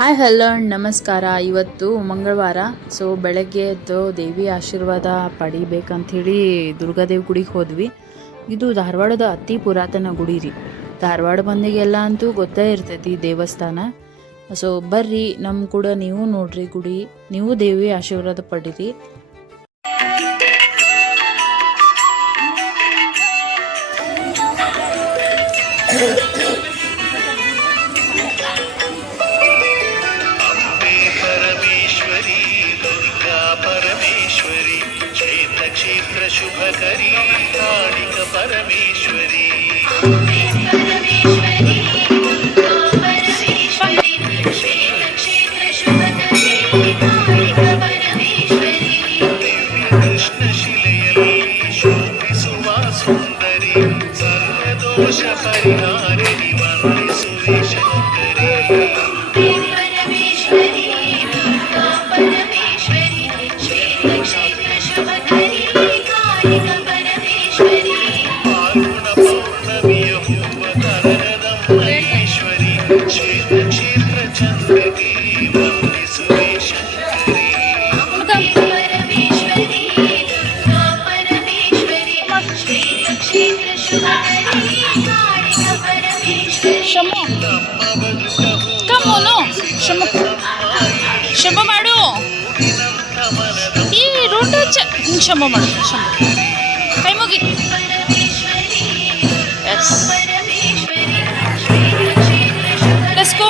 Hi hello ನಮಸ್ಕಾರ. ಇವತ್ತು ಮಂಗಳವಾರ. ಸೊ ಬೆಳಗ್ಗೆ ಎದ್ದು ದೇವಿ ಆಶೀರ್ವಾದ ಪಡಿಬೇಕಂಥೇಳಿ ದುರ್ಗಾದೇವಿ ಗುಡಿಗೆ ಹೋದ್ವಿ. ಇದು ಧಾರವಾಡದ ಅತಿ ಪುರಾತನ ಗುಡಿ ರೀ. ಧಾರವಾಡ ಮಂದಿಗೆಲ್ಲ ಅಂತೂ ಗೊತ್ತೇ ಇರ್ತೈತಿ ದೇವಸ್ಥಾನ. ಸೊ ಬರ್ರಿ ನಮ್ಮ ಕೂಡ ನೀವು ನೋಡ್ರಿ ಗುಡಿ, ನೀವು ದೇವಿ ಆಶೀರ್ವಾದ ಪಡೀರಿ. क्षेत्र शुभकरी कालिक परमेश्वरी कृष्णशिलयली शोभिसुवा सुन्दरी सर्वदोष परिहारिणि वन्दिसुरे शङ्करी ಶಂಭ ಮಾಡು ಈ ರೋಟ ಶಂಭ ಮಾಡು. ಕೈ ಮುಗಿ. Yes let's go.